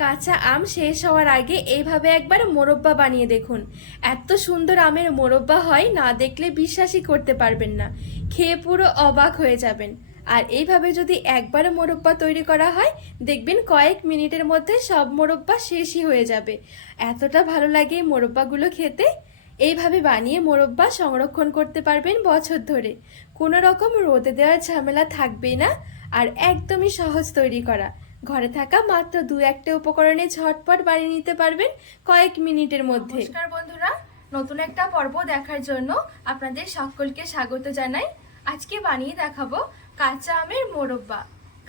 কাঁচা আম শেষ হওয়ার আগে এইভাবে একবার মোরব্বা বানিয়ে দেখুন। এত সুন্দর আমের মোরব্বা হয়, না দেখলে বিশ্বাসই করতে পারবেন না। খেয়ে পুরো অবাক হয়ে যাবেন। আর এইভাবে যদি একবার মোরব্বা তৈরি করা হয়, দেখবেন কয়েক মিনিটের মধ্যে সব মোরব্বা শেষই হয়ে যাবে। এতটা ভালো লাগে এই মোরব্বাগুলো খেতে। এইভাবে বানিয়ে মোরব্বা সংরক্ষণ করতে পারবেন বছর ধরে। কোনো রকম রোদে দেওয়ার ঝামেলা থাকবেই না। আর একদমই সহজ তৈরি করা। ঘরে থাকা মাত্র দু একটা উপকরণে ঝটপট বানিয়ে নিতে পারবেন কয়েক মিনিটের মধ্যে। নমস্কার বন্ধুরা, নতুন একটা পর্ব দেখার জন্য আপনাদের সকলকে স্বাগত জানাই। আজকে বানিয়ে দেখাবো কাঁচা আমের মোরব্বা।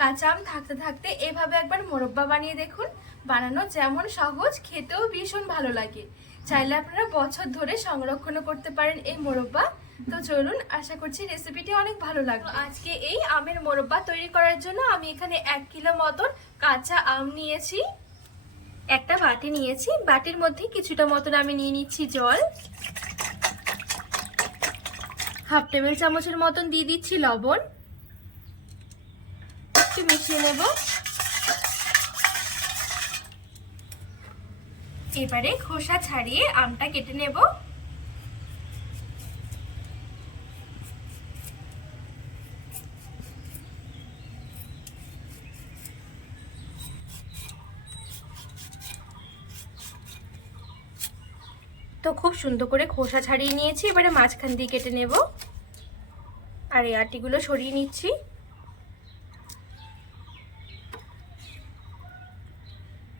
কাঁচা আম থাকতে থাকতে এভাবে একবার মোরব্বা বানিয়ে দেখুন। বানানো যেমন সহজ, খেতেও ভীষণ ভালো লাগে। চাইলে আপনারা বছর ধরে সংরক্ষণ করতে পারেন এই মোরব্বা। তো চলুন, আশা করছি রেসিপিটি অনেক ভালো লাগবে। আজকে এই আমের মোরব্বা তৈরি করার জন্য আমি এখানে এক কিলো মতন কাঁচা আম নিয়েছি, একটা বাটি নিয়েছি। বাটির মধ্যে কিছুটা মতন আমি নিয়ে নিচ্ছি জল। হাফ টেবিল চামচের মতন দিয়ে দিচ্ছি লবণ। একটু মিশিয়ে নেব। এবারে খোসা ছাড়িয়ে আমটা কেটে নেব। তো খুব সুন্দর করে খোসা ছাড়িয়ে নিয়েছি, এবারে মাঝখান দিয়ে কেটে নেব। আর এই আটিগুলো সরিয়ে নিচ্ছি।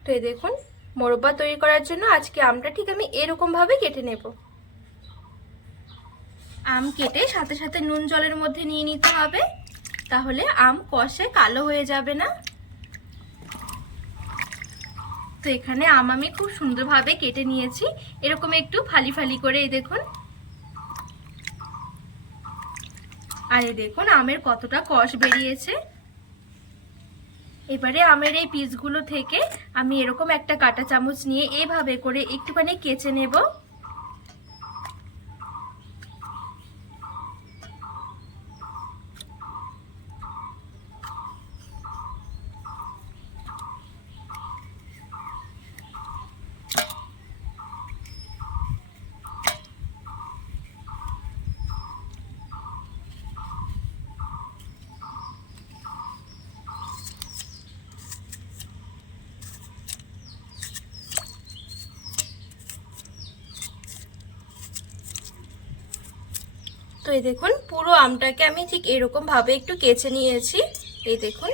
তো এই দেখুন, মোরব্বা তৈরি করার জন্য আজকে আমটা ঠিক আমি এরকম ভাবে কেটে নেব। আম কেটে সাথে সাথে নুন জলের মধ্যে নিয়ে নিতে হবে, তাহলে আম কষে কালো হয়ে যাবে না। তো এখানে আম আমি খুব সুন্দরভাবে কেটে নিয়েছি। এরকম একটু ফালি ফালি করে এই দেখুন। আর এই দেখুন আমের কতটা কষ বেরিয়েছে। এবারে আমের এই পিসগুলো থেকে আমি এরকম একটা কাটা চামচ নিয়ে এভাবে করে একটুখানি কেচে নেব। এই দেখুন, পুরো আমটাকে আমি ঠিক এরকম ভাবে একটু কেচে নিয়েছি। এই দেখুন।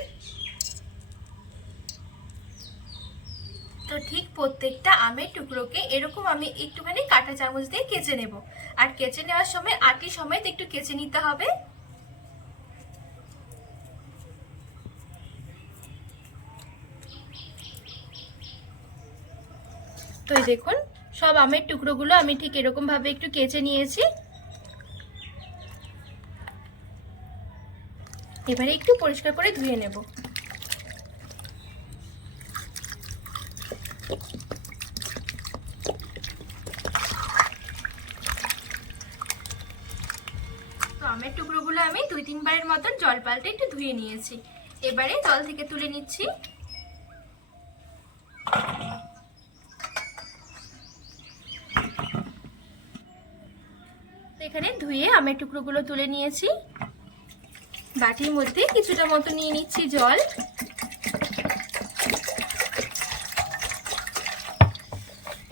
তো ঠিক প্রত্যেকটা আমের টুকরোকে এরকম আমি একটুখানি কাঁটা চামচ দিয়ে কেচে নেব। আর কেচে নেওয়ার সময় আটি সমেত একটু কেচে নিতে হবে। তো দেখুন, সব আমের টুকরোগুলো আমি ঠিক এরকম ভাবে একটু কেচে নিয়েছি। এবারে একটু পরিষ্কার করে ধুয়ে নেব। তো আমের টুকরোগুলো আমি দুই তিনবারের মতন জল পাল্টে একটু ধুয়ে নিয়েছি। এবারে জল থেকে তুলে নিচ্ছি। এখানে ধুয়ে আমের টুকরোগুলো তুলে নিয়েছি। বাটির মধ্যে কিছুটা মতো নিয়ে নিচ্ছি জল।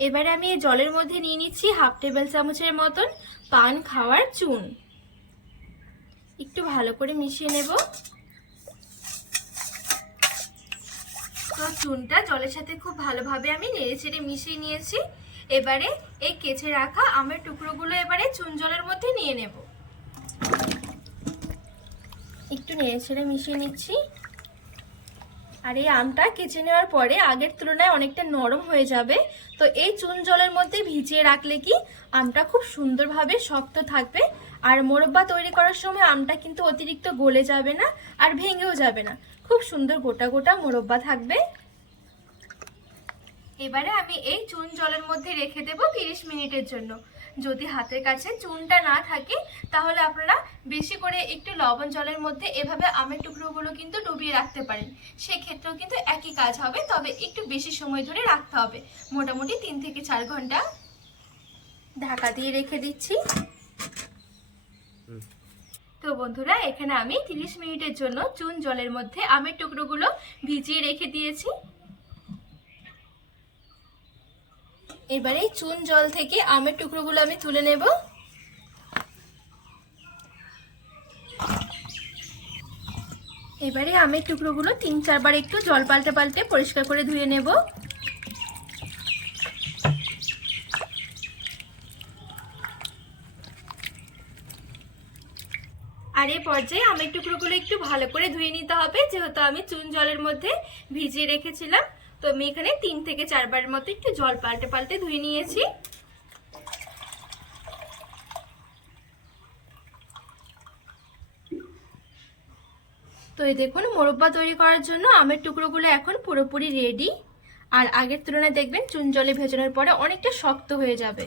এবারে আমি এই জলের মধ্যে নিয়ে নিচ্ছি হাফ টেবিল চামচের মতন পান খাওয়ার চুন। একটু ভালো করে মিশিয়ে নেব। তো চুনটা জলের সাথে খুব ভালোভাবে আমি নেড়ে চেড়ে মিশিয়ে নিয়েছি। এবারে এই কেচে রাখা আমের টুকরোগুলো এবারে চুন জলের মধ্যে নিয়ে নেব। একটু নেড়ে ছেড়ে মিশিয়ে নিচ্ছি। আর এই আমটা কেচে নেওয়ার পরে আগের তুলনায় অনেকটা নরম হয়ে যাবে। তো এই চুন জলের মধ্যে ভিজিয়ে রাখলে কি আমটা খুব সুন্দরভাবে শক্ত থাকবে। আর মোরব্বা তৈরি করার সময় আমটা কিন্তু অতিরিক্ত গলে যাবে না আর ভেঙেও যাবে না। খুব সুন্দর গোটা গোটা মোরব্বা থাকবে। এবারে আমি এই চুন জলের মধ্যে রেখে দেব তিরিশ মিনিটের জন্য। যদি হাতের কাছে চুনটা না থাকে তাহলে আপনারা বেশি করে একটু লবণ জলের মধ্যে এভাবে আমের টুকরোগুলো কিন্তু ডুবিয়ে রাখতে পারেন। সেক্ষেত্রেও কিন্তু একই কাজ হবে তবে একটু বেশি সময় ধরে রাখতে হবে। মোটামুটি তিন থেকে চার ঘণ্টা ঢাকা দিয়ে রেখে দিচ্ছি। তো বন্ধুরা এখানে আমি 30 মিনিটের জন্য চুন জলের মধ্যে আমের টুকরোগুলো ভিজিয়ে রেখে দিয়েছি। এবারে চুন জল থেকে আমের টুকরোগুলো আমি তুলে নেব। এবারে আমের টুকরোগুলো তিন চারবার একটু জল পাল্টে পাল্টে পরিষ্কার করে ধুয়ে নেব। আর এই পর্যায়ে আমের টুকরোগুলো একটু ভালো করে ধুয়ে নিতে হবে, যেহেতু আমি চুন জলের মধ্যে ভিজিয়ে রেখেছিলাম। তো আমি এখানে তিন থেকে চারবারের মতো একটু জল পাল্টে পাল্টে ধুয়ে নিয়েছি। তো এই দেখুন, মোরব্বা তৈরি করার জন্য আমের টুকরোগুলো এখন পুরোপুরি রেডি আর আগের তুলনায় দেখবেন, চুন জলে ভেজানোর পরে অনেকটা শক্ত হয়ে যাবে।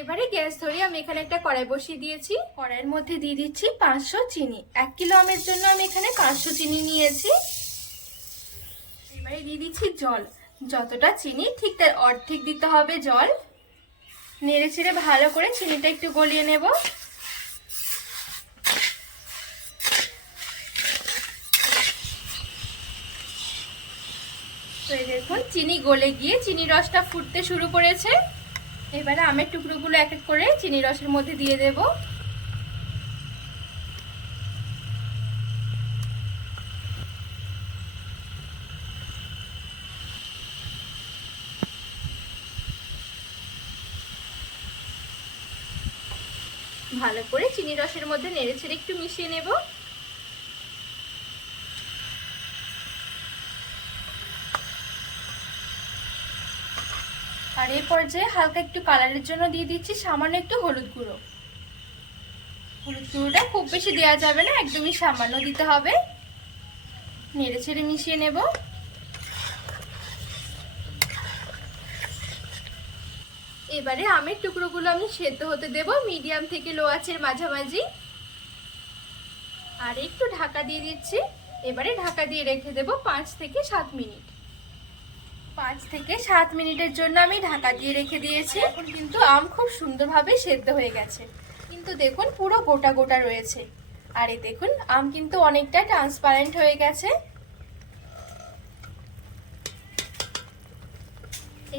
এবারে গ্যাস ধরিয়ে আমি এখানে একটা কড়াই বসিয়ে দিয়েছি। কড়াইয়ের মধ্যে দিয়ে দিচ্ছি পাঁচশো চিনি। এক কিলো আমের জন্য আমি এখানে পাঁচশো চিনি নিয়েছি। দিয়ে দিচ্ছি জল। যতটা চিনি, ঠিক তার অর্ধেক দিতে হবে জল। নেড়ে ছেড়ে ভালো করে চিনিটা একটু গলিয়ে নেব। দেখুন, চিনি গলে গিয়ে চিনি রসটা ফুটতে শুরু করেছে। এবারে আমের টুকরোগুলো এক এক করে চিনি রসের মধ্যে দিয়ে দেব। ভালো করে চিনি রসের মধ্যে নেড়ে ছেড়ে একটু মিশিয়ে নেব। আর এই পর্যায়ে হালকা একটু কালারের জন্য দিয়ে দিচ্ছি সামান্য একটু হলুদ গুঁড়ো। হলুদ গুঁড়োটা খুব বেশি দেওয়া যাবে না, একদমই সামান্য দিতে হবে। নেড়ে ছেড়ে মিশিয়ে নেব। এবারে আমের টুকরোগুলো আমি সেদ্ধ হতে দেব মিডিয়াম থেকে লো আঁচের মাঝামাঝি। আর একটু ঢাকা দিয়ে দিচ্ছি। এবারে ঢাকা দিয়ে রেখে দেব পাঁচ থেকে সাত মিনিট। পাঁচ থেকে সাত মিনিটের জন্য আমি ঢাকা দিয়ে রেখে দিয়েছি। এখন কিন্তু আম খুব সুন্দরভাবে সেদ্ধ হয়ে গেছে। কিন্তু দেখুন পুরো গোটা গোটা রয়েছে। আর দেখুন, আম কিন্তু অনেকটা ট্রান্সপারেন্ট হয়ে গেছে।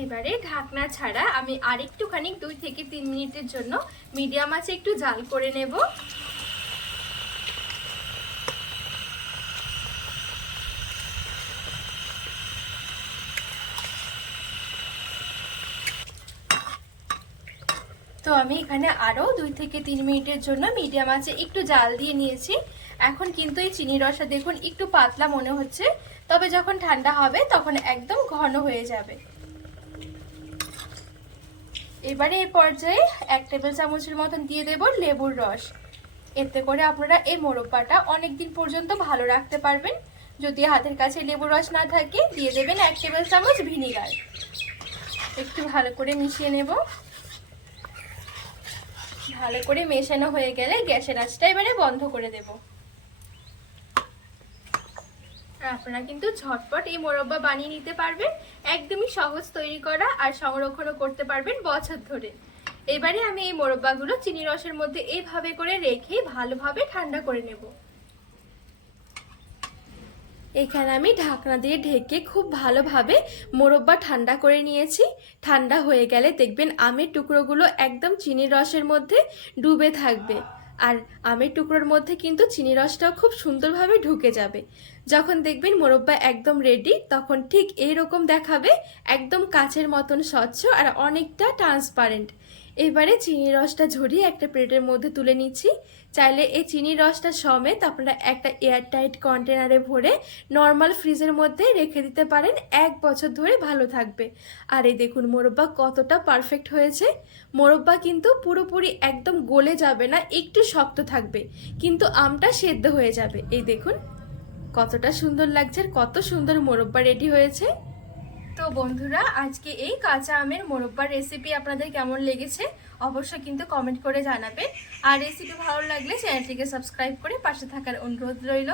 এবারে ঢাকনা ছাড়া আমি আরেকটুখানি দুই থেকে তিন মিনিটের জন্য মিডিয়াম আছে একটু জাল করে নেব। তো আমি এখানে আরও দুই থেকে তিন মিনিটের জন্য মিডিয়াম আছে একটু জাল দিয়ে নিয়েছি। এখন কিন্তু এই চিনি রসা দেখুন একটু পাতলা মনে হচ্ছে, তবে যখন ঠান্ডা হবে তখন একদম ঘন হয়ে যাবে। এবারে এই পর্যায়ে এক টেবিল চামচের মতন দিয়ে দেব লেবুর রস। এতে করে আপনারা এই মোরব্বাটা অনেক দিন পর্যন্ত ভালো রাখতে পারবেন। যদি হাতের কাছে লেবুর রস না থাকে, দিয়ে দেবেন এক টেবিল চামচ ভিনিগার। একটু ভালো করে মিশিয়ে নেব। ভালো করে মেশানো হয়ে গেলে গ্যাসের আঁচটা এবারে বন্ধ করে দেব। আপনারা কিন্তু ঝটপট এই মোরব্বা বানিয়ে নিতে পারবেন। একদমই সহজ তৈরি করা আর সংরক্ষণও করতে পারবেন বছর ধরে। এবারে আমি এই মোরব্বাগুলো চিনি রসের মধ্যে এইভাবে করে রেখে ভালোভাবে ঠান্ডা করে নেব। এখানে আমি ঢাকনা দিয়ে ঢেকে খুব ভালোভাবে মোরব্বা ঠান্ডা করে নিয়েছি। ঠান্ডা হয়ে গেলে দেখবেন আমের টুকরোগুলো একদম চিনির রসের মধ্যে ডুবে থাকবে। আর আমের টুকরোর মধ্যে কিন্তু চিনি রসটাও খুব সুন্দরভাবে ঢুকে যাবে। যখন দেখবেন মোরব্বা একদম রেডি তখন ঠিক এই রকম দেখাবে, একদম কাচের মতন স্বচ্ছ আর অনেকটা ট্রান্সপারেন্ট এবারে চিনি রসটা ঝরিয়ে একটা প্লেটের মধ্যে তুলে নিচ্ছি। চাইলে এই চিনি রসটা সমেত আপনারা একটা এয়ারটাইট কন্টেনারে ভরে নর্মাল ফ্রিজের মধ্যে রেখে দিতে পারেন, এক বছর ধরে ভালো থাকবে। আর এই দেখুন মোরব্বা কতটা পারফেক্ট হয়েছে। মোরব্বা কিন্তু পুরোপুরি একদম গলে যাবে না, একটু শক্ত থাকবে, কিন্তু আমটা সেদ্ধ হয়ে যাবে। এই দেখুন কতটা সুন্দর লাগছে আর কত সুন্দর মোরব্বা রেডি হয়েছে। তো বন্ধুরা, আজকে এই কাঁচা আমের মোরব্বার রেসিপি আপনাদের কেমন লেগেছে অবশ্যই কিন্তু কমেন্ট করে জানাবেন। আর রেসিপি ভালো লাগলে চ্যানেলটিকে সাবস্ক্রাইব করে পাশে থাকার অনুরোধ রইল।